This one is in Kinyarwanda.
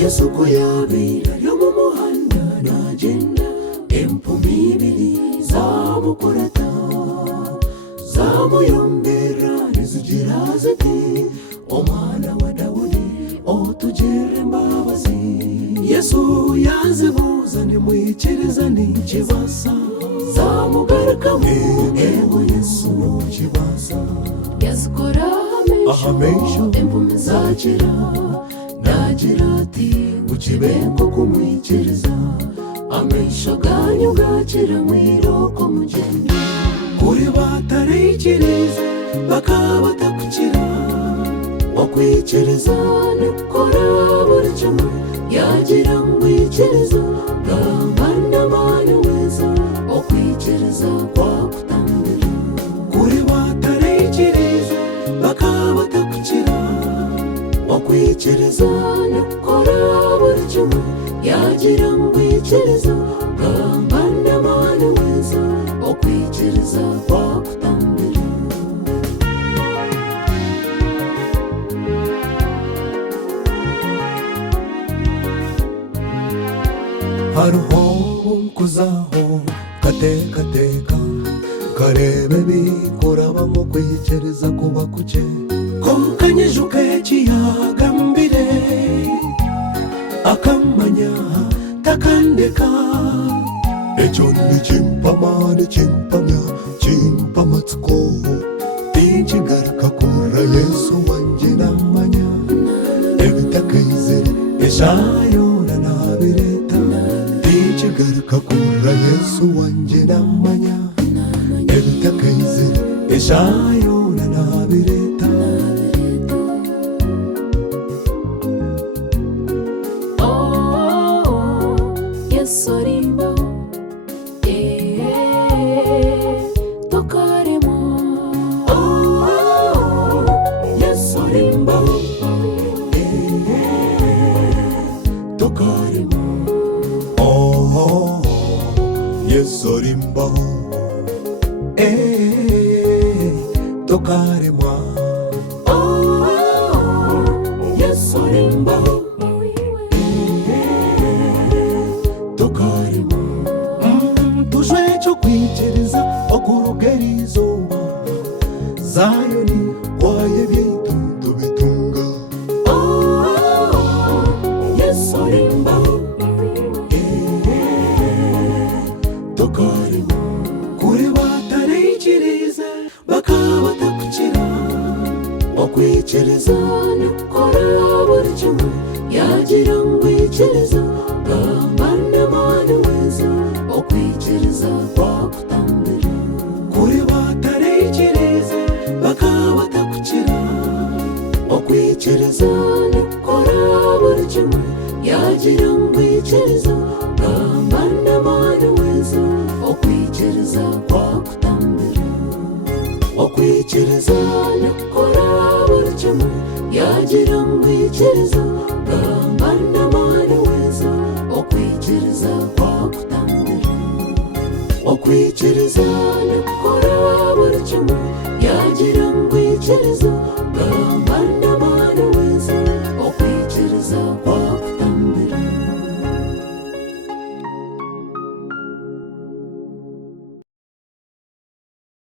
Yesu kuyabira yo mu muhanda nagenda empumi ibiri zamukurata zamuyombera nizigira ziti omwana wa Dawudi otugirire imbabazi. Yesu yazibuza nimwikiriza nikibasa zamugarukamo ewe Yesu nukibasa yazikora ahamisha empumi zakira nagira ati ngukibengo kumwikiriza amisho ganyu gakira mwiroko mugende kuri batarikiriza bakaba batakukira wakwikiriza nikora buri kimwe yagira ngwikiriza gambana mani weza wakwikiriza kwakutambira kuri batarikiriza bakaba batakukira wakwikiriza nikora buri kimwe yagira ngwikiriza gambana mani weza wakwikiriza kwakutambira. hariho kuzaho katekateka karebe bikuraba mu kwikiriza kuba kuke ko kanyijuke kiyagambire akamanya takandeka ekyo nikimpama nikimpamya kimpamatsiko tinkigaruka kura Yesu wanje namanya ebitakayizire eshayona nabireta tinkigaruka kura Yesu wanje namanya ebitakayizire eshayona nabireta. Yesu arimbaho tokaremo Yesu arimbaho tokaremo Yesu arimbaho tokaremo Yesu arimbaho tokaremo tujwe cyo kwikiriza okurugera izuba Zayoni waye byitu tubitunga Yesu arimbaho tokaremo kuri batarikiriza bakaba batakukira wakwikiriza nikora buri kimwe yagira ngwikiriza gambana mani weza wakwikiriza kwakutambira kuri batarikiriza bakaba batakukira wakwikiriza nikora buri kimwe yagira ngwikiriza gambana mani weza wakwikiriza kwakutambira wakwikiriza nikora buri kimwe yagira ngwikiriza gambana mani weza wakwikiriza kwakutambira wakwikiriza nikora buri kimwe yagira ngwikiriza